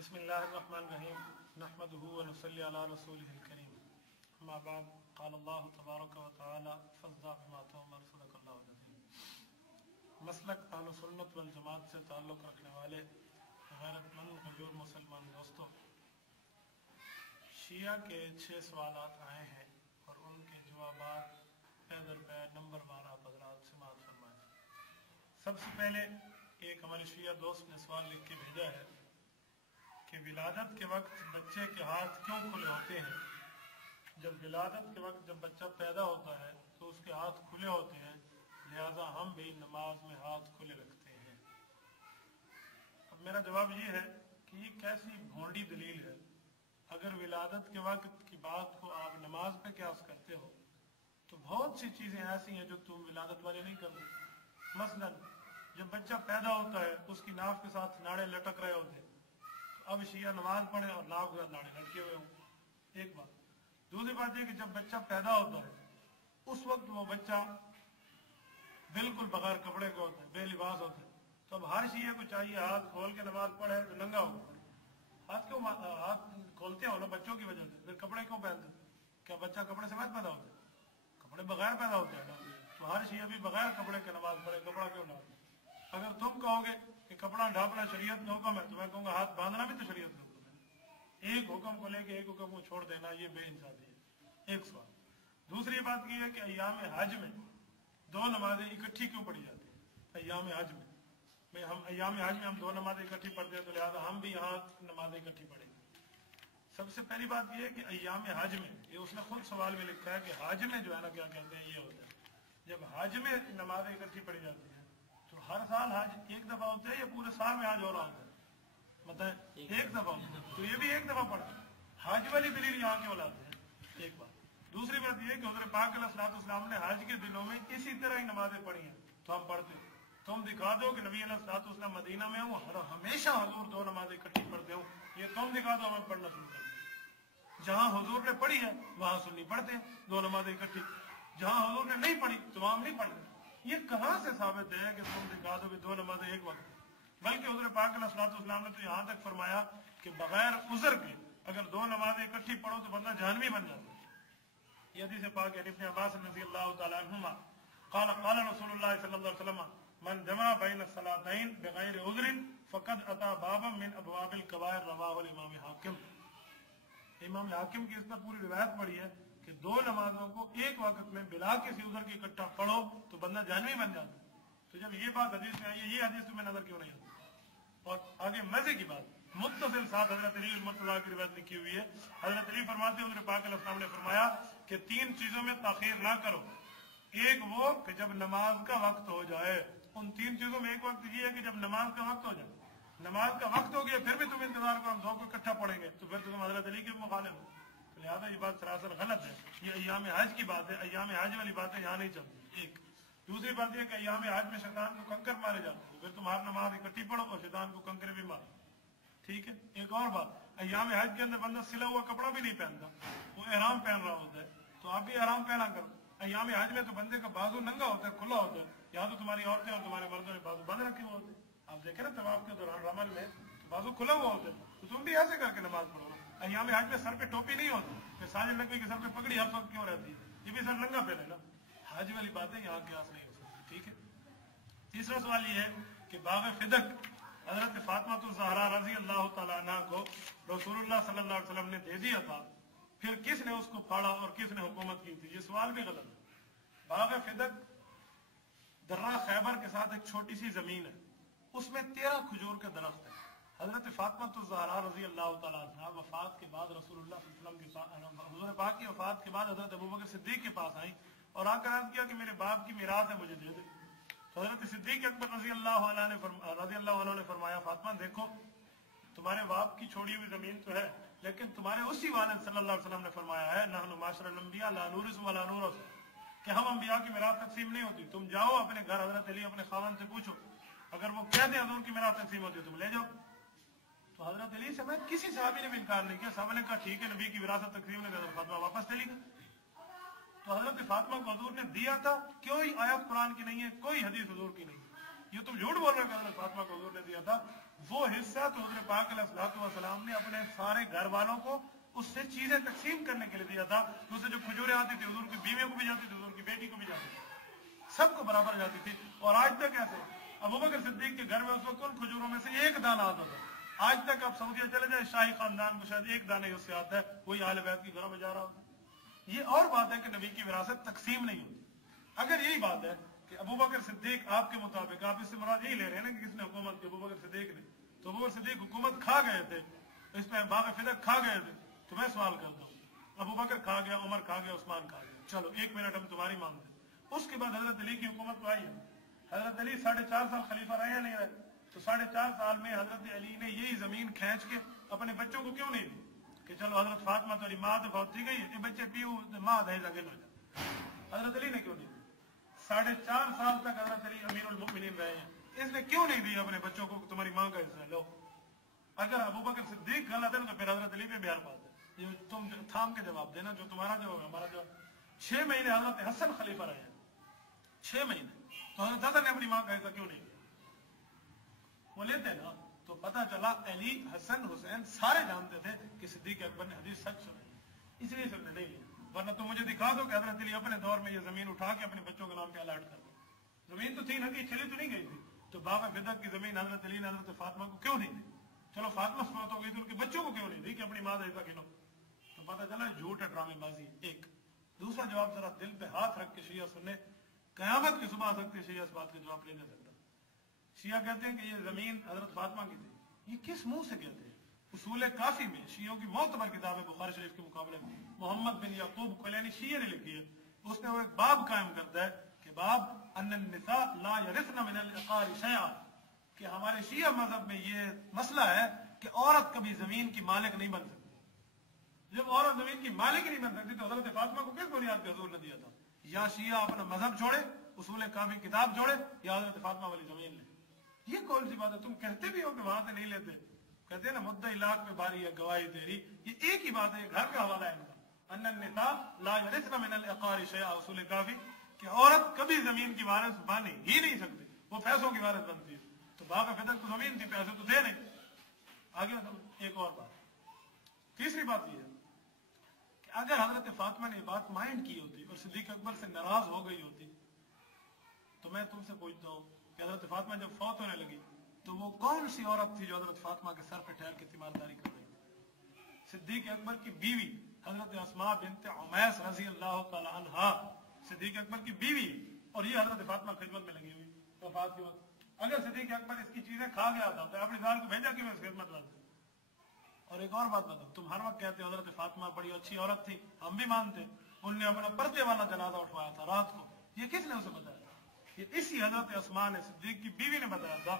بسم الله الرحمن الرحيم نحمده ونصلي على رسوله الكريم اما بعد قال الله تبارك وتعالى فاصدع بما تؤمر صدق الله العظيم مسلک اہل سنت والجماعت سے تعلق رکھنے والے غیرت مند غیور مسلمان دوستوں، شیعہ کے 6 سوالات آئے ہیں اور ان کے جوابات پے در پے نمبر 12 حضرات سماعت فرمائیں۔ سب سے پہلے ایک ہمارے شیعہ دوست نے سوال لکھ کے بھیجا ہے کہ ولادت کے وقت بچے کے ہاتھ کیوں کھلے ہوتے ہیں؟ جب ولادت کے وقت جب بچہ پیدا ہوتا ہے تو اس کے ہاتھ کھلے ہوتے ہیں، لہذا ہم بھی نماز میں ہاتھ کھلے رکھتے ہیں۔ اب میرا جواب یہ ہے کہ یہ کیسی بھونڈی دلیل ہے؟ اگر ولادت کے وقت کی بات کو آپ نماز پہ قیاس کرتے ہو تو بہت سی چیزیں ایسی ہیں جو تم ولادت والے نہیں کرتے۔ مثلا جب بچہ پیدا ہوتا ہے اس کی ناف کے ساتھ ناڑے لٹک رہے ہوتے ہیں، تو اب شیعہ نماز پڑھے اور ناف کے ساتھ ناڑے لٹکے ہوئے ہوں، ایک بات۔ دوسری بات یہ کہ جب بچہ پیدا ہوتا ہے اس وقت وہ بچہ بالکل بغیر کپڑے کے ہوتا ہے، بے لباس ہوتا ہے، تو اب ہر شیعہ کو چاہیے ہاتھ کھول کے نماز پڑھے تو ننگا ہوگا۔ ہاتھ کھولتے ہو نا بچوں کی وجہ سے، پھر کپڑے کیوں پہنتے؟ کیا بچہ کپڑے سے مت پیدا ہوتا ہے؟ کپڑے بغیر پیدا ہوتے ہیں، تو ہر شیعہ بھی بغیر کپڑے کے نماز پڑھے، کپڑا کیوں نہ ہوتا؟ اگر تم کہو گے کہ کپڑا ڈھانپنا شریعت کا حکم ہے تو میں کہوں گا ہاتھ باندھنا بھی تو شریعت کا حکم ہے۔ ایک حکم کو لے کے ایک حکم کو چھوڑ دینا یہ بے انصافی ہے، ایک سوال۔ دوسری بات یہ ہے کہ ایام حج میں 2 نمازیں اکٹھی کیوں پڑھی جاتی ہیں؟ ایام حج میں ہم ایام حج میں ہم 2 نمازیں اکٹھی پڑھتے ہیں، تو لہٰذا ہم بھی یہاں نمازیں اکٹھی پڑھیں گے۔ سب سے پہلی بات یہ ہے کہ ایام حج میں، یہ اس نے خود سوال میں لکھا ہے کہ حج میں جو ہے نا کیا کہتے ہیں، یہ ہوتا ہے جب حج میں نمازیں اکٹھی پڑھی جاتی ہیں تو ہر سال حج ایک دفعہ ہوتا ہے یا پورے سال میں حج ہو رہا ہوتا ہے؟ بتائیں، ایک دفعہ ہوتا ہے، تو یہ بھی ایک دفعہ پڑھتے ہیں۔ حج والی دلیل یہاں کیوں لاتے ہیں؟ ایک بات۔ دوسری بات یہ کہ حضرت پاک علیہ الصلوۃ والسلام نے حج کے دنوں میں اسی طرح ہی نمازیں پڑھی ہیں تو ہم پڑھتے ہیں۔ تم دکھا دو کہ نبی علیہ الصلوۃ والسلام مدینہ میں ہوں ہمیشہ حضور 2 نمازیں اکٹھی پڑھتے ہوں، یہ تم دکھا دو، ہمیں پڑھنا شروع کر دیں۔ جہاں حضور نے پڑھی ہے وہاں سنی پڑھتے ہیں 2 نمازیں اکٹھی، جہاں حضور نے نہیں پڑھی تو وہاں ہم نہیں پڑھتے۔ یہ کہاں سے ثابت ہے کہ تم دکھا دو کہ 2 نمازیں ایک وقت؟ بلکہ حضرت پاک علیہ الصلوۃ والسلام نے تو یہاں تک فرمایا کہ بغیر عذر کے اگر 2 نمازیں اکٹھی پڑھو تو بندہ جہنمی بن جاتا ہے۔ یہ حدیث پاک ہے ابن عباس رضی اللہ تعالی عنہما قال قال رسول اللہ صلی اللہ علیہ وسلم من جمع بین الصلاتین بغیر عذر فقد اتى بابا من ابواب الكبائر رواہ الامام حاکم۔ امام حاکم کی اس پر پوری روایت پڑھی ہے کہ 2 نمازوں کو ایک وقت میں بلا کسی عذر کے اکٹھا پڑھو تو بندہ جہنمی بن جاتا ہے۔ تو جب یہ بات حدیث میں آئی ہے، یہ حدیث تمہیں نظر کیوں نہیں آتی؟ اور آگے مزے کی بات، متصل ساتھ حضرت علی المرتضیٰ کی روایت لکھی ہوئی ہے۔ حضرت علی فرماتے ہیں حضرت پاک علیہ السلام نے فرمایا کہ 3 چیزوں میں تاخیر نہ کرو۔ ایک وہ کہ جب نماز کا وقت ہو جائے، ان 3 چیزوں میں ایک وقت یہ ہے کہ جب نماز کا وقت ہو جائے، نماز کا وقت ہو گیا پھر بھی تم انتظار کرو، ہم 2 کو اکٹھا پڑھیں گے تو پھر تم حضرت علی کے مخالف ہو۔ تو لہٰذا یہ بات سراسر غلط ہے، یہ ایام حج کی بات ہے، ایام حج والی باتیں یہاں نہیں چلتی۔ ایک دوسری بات یہ کہ ایام حج میں شیطان کو کنکر مارے جاتے ہیں، پھر تمہاری نماز اکٹھی پڑھو اور شیطان کو کنکر بھی مارو، ٹھیک ہے۔ ایک اور بات، ایام حج کے اندر بندہ سلا ہوا کپڑا بھی نہیں پہنتا، وہ احرام پہن رہا ہوتا ہے، تو آپ بھی احرام پہنا کرو۔ ایام حج میں تو بندے کا بازو ننگا ہوتا ہے، کھلا ہوتا ہے، یہاں تو تمہاری عورتیں اور تمہارے مردوں نے بازو بند رکھے ہوئے ہوتے ہیں، آپ دیکھیں نا طواف کے دوران رمل میں تو بازو کھلا ہوا ہوتا ہے، تو تم بھی ایسے کر کے نماز پڑھو نا۔ ایام حج میں سر پہ ٹوپی نہیں ہوتی، پھر ساجد نقوی کے سر پہ پگڑی ہر وقت کیوں رہتی ہے؟ یہ بھی سر ننگا پہنے نا۔ حج والی باتیں یہاں قیاس نہیں ہو سکتی، ٹھیک ہے۔ تیسرا سوال یہ ہے کہ باغ فدق حضرت فاطمہ الزہرا رضی اللہ تعالیٰ عنہ کو رسول اللہ صلی اللہ علیہ وسلم نے دے دیا تھا، پھر کس نے اس کو پھاڑا اور کس نے حکومت کی تھی؟ یہ سوال بھی غلط ہے۔ باغ فدق درہ خیبر کے ساتھ ایک چھوٹی سی زمین ہے، اس میں 13 کھجور کے درخت ہیں۔ حضرت فاطمہ الزہرا رضی اللہ تعالیٰ عنہ وفات کے بعد رسول اللہ صلی اللہ علیہ وسلم کے پاس، حضور پاک کی وفات کے بعد حضرت ابوبکر صدیق کے پاس آئیں اور آ کر عرض کیا کہ میرے باپ کی میراث ہے، مجھے دے دے۔ تو حضرت صدیق اکبر رضی اللہ عنہ نے فرمایا فاطمہ دیکھو، تمہارے باپ کی چھوڑی ہوئی زمین تو ہے، لیکن تمہارے اسی والد صلی اللہ علیہ وسلم نے فرمایا ہے نحن معاشر الانبیاء لا نورث ولا نورث، کہ ہم انبیاء کی میراث تقسیم نہیں ہوتی۔ تم جاؤ اپنے گھر، حضرت علی اپنے خاوند سے پوچھو، اگر وہ کہہ دیں حضور کی میراث تقسیم ہوتی ہے تم لے جاؤ۔ تو حضرت علی سے میں کسی صحابی نے بھی انکار نہیں کیا، سب نے کہا ٹھیک ہے، نبی کی وراثت تقسیم نے حضرت فاطمہ واپس چلی گئی۔ تو حضرت فاطمہ کو حضور نے دیا تھا، کوئی آیت قرآن کی نہیں ہے، کوئی حدیث حضور کی نہیں ہے، یہ تم جھوٹ بول رہے کہ حضرت فاطمہ کو حضور نے دیا تھا۔ وہ حصہ تو حضرت پاک علیہ السلام نے اپنے سارے گھر والوں کو اس سے چیزیں تقسیم کرنے کے لیے دیا تھا. اس سے جو کھجوریں آتی تھی حضور کی بیویوں کو بھی جاتی تھی, حضور کی بیٹی کو بھی جاتی تھی, سب کو برابر جاتی تھی. اور آج تک ایسے ابوبکر صدیق کے گھر میں اس وقت ان کھجوروں میں سے ایک دانہ آتا تھا. آج تک آپ سعودیہ چلے جائیں, شاہی خاندان میں شاید ایک دانے اس سے آتا ہے, وہی اہل بیت کے گھروں میں جا رہا ہوتا ہے. یہ اور بات ہے کہ نبی کی وراثت تقسیم نہیں ہوتی. اگر یہی بات ہے کہ ابوبکر صدیق آپ کے مطابق, آپ اس سے مراد یہی لے رہے ہیں نا کہ کس نے حکومت کی, ابوبکر صدیق نے, تو ابوبکر صدیق حکومت کھا گئے تھے, اس میں باغ فدق کھا گئے تھے. تو میں سوال کرتا ہوں, ابوبکر کھا گیا, عمر کھا گیا, عثمان کھا گیا, چلو ایک منٹ ہم تمہاری مانتے ہیں. اس کے بعد حضرت علی کی حکومت آئی ہے. حضرت علی 4.5 سال خلیفہ رہے یا نہیں رہے؟ تو 4.5 سال میں حضرت علی نے یہی زمین کھینچ کے اپنے بچوں کو کیوں نہیں دی کہ چلو حضرت فاطمہ تمہاری ماں تو بہت تھی گئی ہے, یہ بچے پیو ماں دہیج آگے نہ جائے. حضرت علی نے کیوں نہیں دی؟ 4.5 سال تک حضرت علی امیر المؤمنین رہے ہیں, اس نے کیوں نہیں دی اپنے بچوں کو تمہاری ماں کا حصہ لو؟ اگر ابوبکر صدیق غلط ہے تو پھر حضرت علی پہ بھی ہر بات ہے. یہ تم تھام کے جواب دینا, جو تمہارا جواب ہمارا جواب. 6 مہینے حضرت حسن خلیفہ رہے ہیں, 6 مہینے, تو حضرت حسن نے اپنی ماں کا حصہ کیوں نہیں دیا؟ وہ لیتے نا. تو پتا چلا علی, حسن, حسین سارے جانتے تھے کہ صدیق اکبر نے حدیث سچ سنائی, اس لیے سب نے نہیں لیا. ورنہ تم مجھے دکھا دو کہ حضرت علی اپنے دور میں یہ زمین اٹھا کے اپنے بچوں کے نام پہ الاٹ کر دو. زمین تو تھی نا, کہ چلی تو نہیں گئی تھی. تو باغ فدق کی زمین حضرت علی نے حضرت فاطمہ کو کیوں نہیں دی؟ چلو فاطمہ فوت ہو گئی تو ان کے بچوں کو کیوں نہیں دی کہ اپنی ماں کا حصہ گنو؟ تو پتا چلا جھوٹ ہے, ڈرامے بازی. ایک دوسرا جواب ذرا دل پہ ہاتھ رکھ کے شیعہ سننے, قیامت کی صبح آ سکتی ہے شیعہ اس بات کا جواب نہیں دے سکتا. شیعہ کہتے ہیں کہ یہ زمین حضرت فاطمہ کی تھی. یہ کس منہ سے کہتے ہیں؟ اصول کافی میں شیعوں کی معتبر کتاب ہے بخاری شریف کے مقابلے میں, محمد بن یعقوب کلینی شیعہ نے لکھی ہے. اس میں وہ ایک باب قائم کرتا ہے کہ باب ان النساء لا یرثن من العقار شیئا, کہ ہمارے شیعہ مذہب میں یہ مسئلہ ہے کہ عورت کبھی زمین کی مالک نہیں بن سکتی. جب عورت زمین کی مالک نہیں بن سکتی تو حضرت فاطمہ کو کس بنیاد پہ حضور نے دیا تھا؟ یا شیعہ اپنا مذہب چھوڑے, اصول کافی کتاب چھوڑے, یا حضرت فاطمہ والی زمین لے. یہ کون سی بات ہے؟ تم کہتے بھی ہو کہ وہاں سے نہیں لیتے, کہتے ہیں نا مدعی لاکھ پہ باری ہے گواہی تیری. یہ ایک ہی بات ہے, گھر کا حوالہ ہے ان کا. ان النساء لا یرثن من العقار شیئا, اصول کافی, کہ عورت کبھی زمین کی وارث بن ہی نہیں سکتی, وہ پیسوں کی وارث بنتی ہے. تو باغ فدق تو زمین تھی, پیسے تو دے نہیں. آگے ایک اور بات, تیسری بات یہ ہے کہ اگر حضرت فاطمہ نے یہ بات مائنڈ کی ہوتی اور صدیق اکبر سے ناراض ہو گئی ہوتی, تو میں تم سے پوچھتا ہوں کہ حضرت فاطمہ جب فوت ہونے لگی تو وہ کون سی عورت تھی جو حضرت فاطمہ کے سر پہ ٹھہر کے تیمارداری کر رہی تھی؟ صدیق اکبر کی بیوی حضرت اسماء بنت عمیس رضی اللہ تعالی عنہا, صدیق اکبر کی بیوی, اور یہ حضرت فاطمہ خدمت میں لگی ہوئی وفات کے وقت. اگر صدیق اکبر اس کی چیزیں کھا گیا تھا تو اپنی ذال کو بھیجا کہ میں اس خدمت لاتا. اور ایک اور بات بتاؤ, تم ہر وقت کہتے حضرت فاطمہ بڑی اچھی عورت تھی, ہم بھی مانتے, انہوں نے اپنا پردے والا جنازہ اٹھوایا تھا رات کو. یہ کس نے اسے بتایا؟ یہ اسی حضرت اسماء نے, صدیق کی بیوی نے بتایا تھا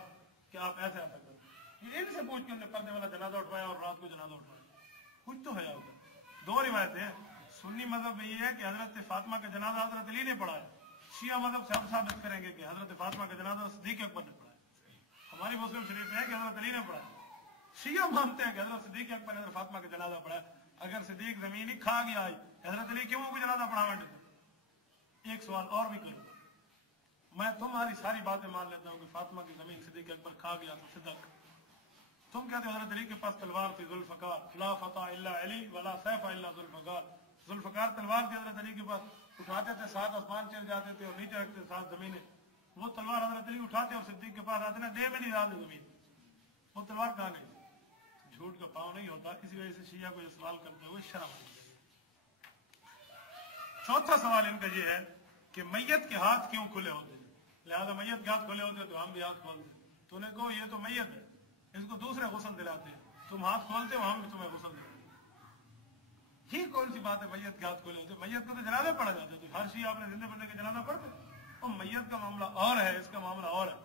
کہ آپ ایسے ایسا کریں. یہ ان سے پوچھ کے انہوں نے پردے والا جنازہ اٹھوایا اور رات کو جنازہ اٹھوایا. کچھ تو ہے ہوگا. 2 روایتیں ہیں. سنی مذہب میں یہ ہے کہ حضرت فاطمہ کا جنازہ حضرت علی نے پڑھایا. شیعہ مذہب سے ہم ثابت کریں گے کہ حضرت فاطمہ کا جنازہ صدیق اکبر نے پڑھایا. ہماری مسلم شریف میں ہے کہ حضرت علی نے پڑھایا. شیعہ مانتے ہیں کہ حضرت صدیق اکبر نے حضرت فاطمہ کا جنازہ پڑھایا. اگر صدیق زمین ہی کھا گیا ہے, حضرت علی کیوں کو جنازہ پڑھا بیٹھے تھے؟ ایک سوال اور بھی کروں, میں تمہاری ساری باتیں مان لیتا ہوں کہ فاطمہ کی زمین صدیق اکبر کھا گیا تو صدق. تم کہتے ہیں حضرت علی کے پاس تلوار تھی, ذوالفقار, لا فتح الا علی ولا سیف الا ذوالفقار. ذوالفقار تلوار تھی حضرت علی کے پاس, اٹھاتے تھے 7 آسمان چل جاتے تھے اور نیچے رکھتے 7 زمینیں. وہ تلوار حضرت علی اٹھاتے اور صدیق کے پاس آتے نا, دے میں نہیں رہا زمین, وہ تلوار کہاں گئی؟ جھوٹ کا پاؤں نہیں ہوتا, اسی وجہ سے شیعہ کو یہ سوال کرتے ہوئے شرم آتی ہے. چوتھا سوال ان کا یہ ہے کہ میت کے ہاتھ کیوں کھلے ہوتے ہیں؟ لہذا میت کے ہاتھ کھلے ہوتے ہیں تو ہم بھی ہاتھ کھولتے ہیں. تو انہیں کہو یہ تو میت ہے, اس کو دوسرے غسل دلاتے ہیں, تم ہاتھ کھولتے ہو, ہم بھی تمہیں غسل دلاتے ہیں. یہ کون سی بات ہے میت کے ہاتھ کھلے ہوتے ہیں؟ میت کو تو جنازہ پڑھا جاتا ہے, تو ہر شیعہ اپنے زندہ بندے کا جنازہ پڑھتے ہیں. اور میت کا معاملہ اور ہے, اس کا معاملہ اور ہے.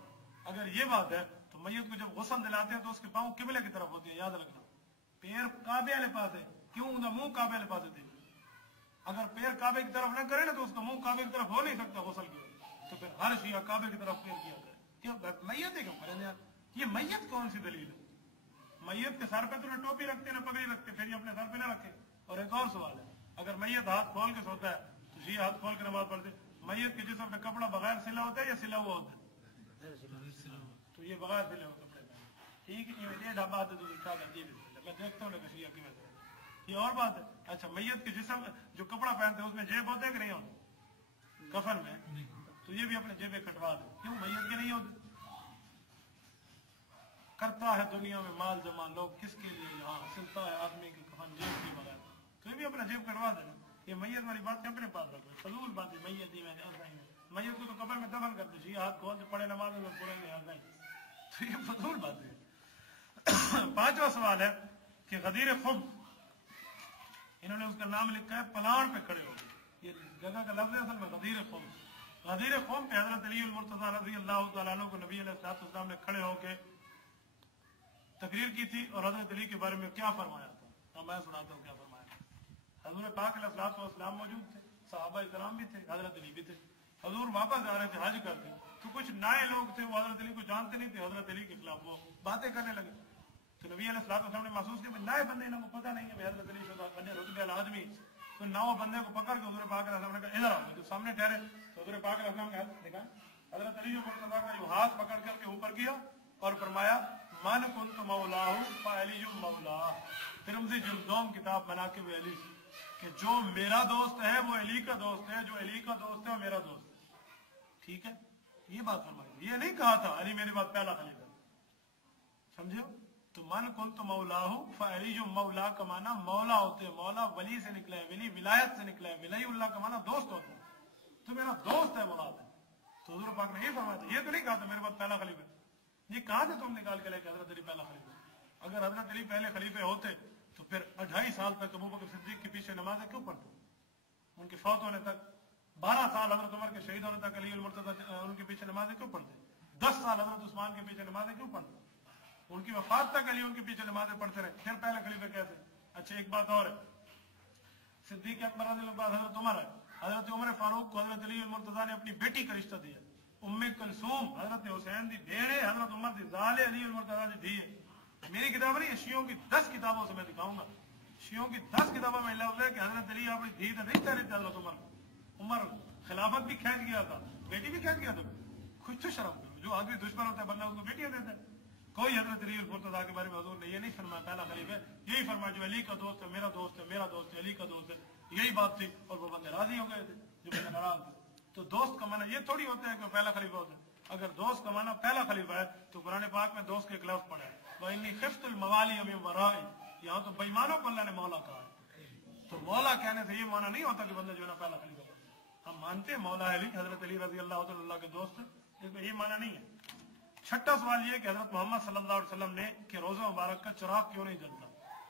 اگر یہ بات ہے تو میت کو جب غسل دلاتے ہیں تو اس کے پاؤں قبلے کی طرف ہوتے ہیں, یاد رکھنا. پیر کعبے والے پاس ہے, کیوں ان کا منہ کعبے والے پاس ہے؟ اگر پیر کعبے کی طرف نہ کرے نا تو اس کا منہ کعبے کی طرف ہو نہیں سکتا غسل کی وجہ. تو پھر ہر شیعہ کعبے کی طرف پیر کیا جائے. کیا میت ہے کیا؟ یہ میت کون سی دلیل ہے؟ میت کے سر پہ تو ٹوپی رکھتے نا پگڑی رکھتے, پھر یہ اپنے سر پہ نہ رکھے. اور ایک اور سوال ہے, اگر میت ہاتھ کھول کے سوتا ہے تو شیعہ ہاتھ کھول کے نماز پڑھتے. میت کے جسم پہ کپڑا بغیر سلا ہوتا ہے یا سلا ہوا ہوتا ہے؟ تو یہ بغیر سلے ہوئے کپڑے. ٹھیک, ٹیڑھا بات ہے تو کیا کرتی ہے میں دیکھتا ہوں کہ شیعہ کی وجہ یہ اور بات ہے. اچھا میت کے جسم جو کپڑا پہنتے ہیں اس میں جیب ہوتے کہ نہیں ہوتے کفن میں تو یہ بھی اپنے جیبیں کٹوا دے کیوں میت کے نہیں ہوتے کرتا ہے دنیا میں مال جمع لوگ کس کے لیے یہاں سلتا ہے آدمی کی کفن جیب کی بغیر تو یہ بھی اپنا جیب کٹوا دینا. یہ میت والی بات اپنے پاس رکھو فضول بات ہے میت ہی میت کو تو قبر میں دفن کرتے شیعہ ہاتھ کھول سے پڑے نماز میں پڑیں گے یاد نہیں تو یہ فضول بات ہے. پانچواں سوال ہے کہ غدیر خم انہوں نے اس کا نام لکھا ہے پلان پہ کھڑے ہو گئے یہ جگہ کا لفظ ہے اصل میں غدیر خم. غدیر خم پہ حضرت علی المرتضیٰ رضی اللہ تعالیٰ عنہ کو نبی علیہ السلام نے کھڑے ہو کے تقریر کی تھی اور حضرت علی کے بارے میں کیا فرمایا تھا میں سناتا ہوں کیا فرمایا. حضور پاک علیہ السلام موجود تھے صحابہ کرام بھی تھے حضرت علی بھی تھے. حضور واپس جا رہے تھے حج کرتے تو کچھ نئے لوگ تھے وہ حضرت علی کو جانتے نہیں تھے حضرت علی کے خلاف وہ باتیں کرنے لگے تو نبی علیہ السلام نے محسوس کیا نئے بندے انہوں کو پتہ نہیں ہے حضرت علی شدہ رتبے والا آدمی تو نو بندے کو پکڑ کے حضور پاک علیہ السلام نے کہا ادھر آؤ تو سامنے ٹھہرے تو حضور پاک علیہ السلام نے ہاتھ دیکھا حضرت علی مرتضیٰ کا جو ہاتھ پکڑ کر کے اوپر کیا اور فرمایا من کنت مولاہ فعلی مولا. پھر ہم سے جلدوم کتاب بنا کے وہ علی کہ جو میرا دوست ہے وہ علی کا دوست ہے جو علی کا دوست ہے وہ میرا دوست ہے. ٹھیک ہے یہ بات فرمائی یہ نہیں کہا تھا علی میرے بعد پہلا خلیفہ سمجھو تو من کنت مولاہ فعلی جو مولا کا معنی مولا ہوتے ہیں مولا ولی سے نکلا ہے ولی ولایت سے نکلا ہے ولی اللہ کا معنی دوست ہوتا ہے تو میرا دوست ہے مراد ہے. تو حضور پاک نے یہ فرمایا تھا یہ تو نہیں کہا تھا میرے بعد پہلا خلیفہ یہ کہاں سے تم نکال کے لے کے حضرت علی پہلا خلیفہ. اگر حضرت علی پہلے خلیفے ہوتے تو پھر 2.5 سال تک ابو بکر صدیق کے پیچھے نمازیں کیوں پڑھتے ان کے فوت ہونے تک 12 سال حضرت عمر کے شہید ہونے تک علی المرتضیٰ ان کے پیچھے نمازیں کیوں پڑھتے 10 سال حضرت عثمان کے پیچھے نمازیں کیوں پڑھتے ان کی وفات تک علی ان کے پیچھے نمازیں پڑھتے رہے پھر پہلے خلیفے کیسے. اچھا ایک بات اور ہے صدیق اکبر رضی اللہ عنہ حضرت عمر ہے حضرت عمر فاروق کو حضرت علی المرتضیٰ نے اپنی بیٹی کا رشتہ دیا ام کلثوم حضرت حسین دی بھیڑے حضرت عمر دی زال علی المرتضیٰ دی دی. میری کتاب نہیں شیعوں کی 10 کتابوں سے میں دکھاؤں گا شیعوں کی 10 کتابوں میں لفظ ہے کہ حضرت علی اپنی دھی نہیں چاہ رہے تھے حضرت عمر خلافت بھی کھینچ گیا تھا بیٹی بھی کھینچ گیا تھا کچھ تو شرم کرو جو آدمی دشمن ہوتا ہے بندہ اس کو بیٹیاں دیتا ہے. کوئی حضرت علی المرتضیٰ کے بارے میں حضور نے یہ نہیں فرمایا پہلا خلیفہ یہی فرمایا جو علی کا دوست ہے میرا دوست ہے میرا دوست ہے علی کا دوست ہے یہی بات تھی اور وہ بندے راضی ہو گئے تھے جو بندے ناراض تھے. تو دوست کا معنی یہ تھوڑی ہوتا ہے کہ پہلا خلیفہ ہوتا ہے. اگر دوست کا معنی پہلا خلیفہ ہے تو قرآن پاک میں دوست کے خلاف پڑا ہے وَإِنِّي خِفْتُ الْمَوَالِيَ مِن وَرَائِي یہاں تو بےایمانوں کو اللہ نے مولا کہا ہے. تو مولا کہنے سے یہ معنی نہیں ہوتا کہ بندہ جو ہے نا پہلا خلیفہ ہم مانتے ہیں مولا علی حضرت علی رضی اللہ اللہ کے دوست ہیں اس میں یہ معنی نہیں ہے. چھٹا سوال یہ کہ حضرت محمد صلی اللہ علیہ وسلم نے کہ روزہ مبارک کا چراغ کیوں نہیں جلتا.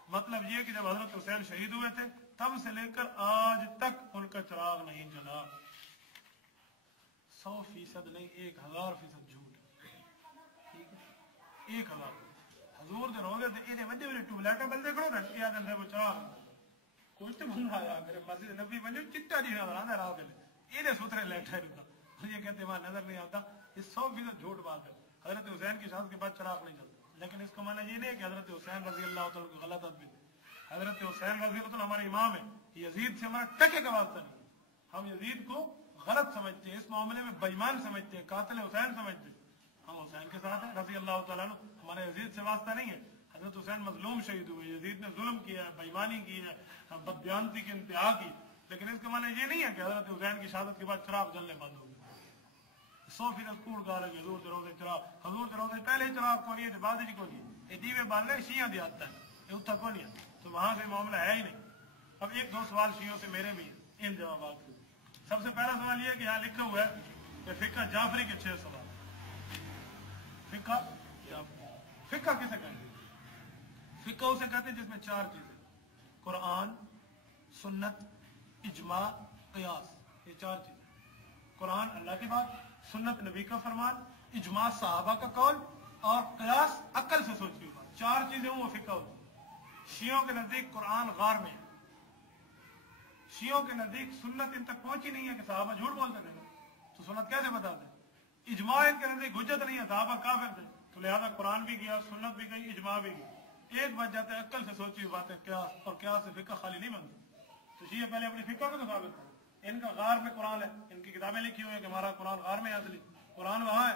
مطلب یہ کہ جب حضرت حسین شہید ہوئے تھے تب سے لے کر آج تک ان کا چراغ نہیں جلا. 100% نہیں 1000% جھوٹ ٹھیک ہے 1000 حضور دے روزے تے انہیں وڈے وڈے ٹوبلائٹاں بل دیکھو نا کیا دن وہ چراغ کچھ تو بندہ آیا میرے مسجد نبی بنے چٹا جی نظر آتا راہ گلے انہیں سترے لیٹے رہتا یہ کہتے وہاں نظر نہیں آتا. یہ 100% جھوٹ بات ہے. حضرت حسین کی شہادت کے بعد چراغ نہیں جلتا لیکن اس کا معنی یہ نہیں ہے کہ حضرت حسین رضی اللہ تعالیٰ کو غلط آدمی تھے. حضرت حسین رضی اللہ تعالیٰ ہمارے امام ہیں یزید سے ہمارا ٹکے کا واسطہ نہیں. ہم یزید کو غلط سمجھتے ہیں اس معاملے میں بےایمان سمجھتے ہیں قاتل حسین سمجھتے ہیں. ہم حسین کے ساتھ ہیں رضی اللہ تعالیٰ ہمارے یزید سے واسطہ نہیں ہے. حضرت حسین مظلوم شہید ہوئے یزید نے ظلم کیا ہے بےایمانی کی ہے بددیانتی کی انتہا کی لیکن اس کا معنی یہ نہیں ہے کہ حضرت حسین کی شہادت کے بعد چراغ جلنے بند ہو گئے. 100% کوڑ گال ہے حضور دے روزے چراغ حضور دے روزے پہلے چراغ کو نہیں بعد ہی کو نہیں یہ دیوے بالنے شیعہ دی آتا ہے یہ اتھا کو نہیں ہے تو وہاں سے معاملہ ہے ہی نہیں. اب ایک دو سوال شیعوں سے میرے بھی ہیں ان جوابات کے. سب سے پہلا سوال یہ ہے کہ یہاں لکھا ہوا ہے کہ فقہ جعفری کے 6 سوال. فقہ جعفری فقہ کسے کہتے ہیں؟ فقہ اسے کہتے ہیں جس میں 4 چیزیں قرآن سنت اجماع قیاس یہ 4 چیزیں. قرآن اللہ کی بات سنت نبی کا فرمان اجماع صحابہ کا قول اور قیاس عقل سے سوچی ہوئی بات 4 چیزیں وہ فقہ ہوتی. شیعوں کے نزدیک قرآن غار میں ہے. شیعوں کے نزدیک سنت ان تک پہنچی نہیں ہے کہ صحابہ جھوٹ بولتے تھے تو سنت کیسے بتا دیں. اجماع ان کے نزدیک حجت نہیں ہے صحابہ کافر تھے تو لہذا قرآن بھی گیا سنت بھی گئی اجماع بھی گئی. ایک بات جاتا ہے عقل سے سوچی ہوئی بات ہے قیاس اور قیاس سے فقہ خالی نہیں بنتی. تو شیعہ پہلے اپنی فقہ کو تو ثابت کرو. ان کا غار میں قرآن ہے ان کی کتابیں لکھی ہوئی ہیں کہ ہمارا قرآن غار میں ہے اصلی قرآن وہاں ہے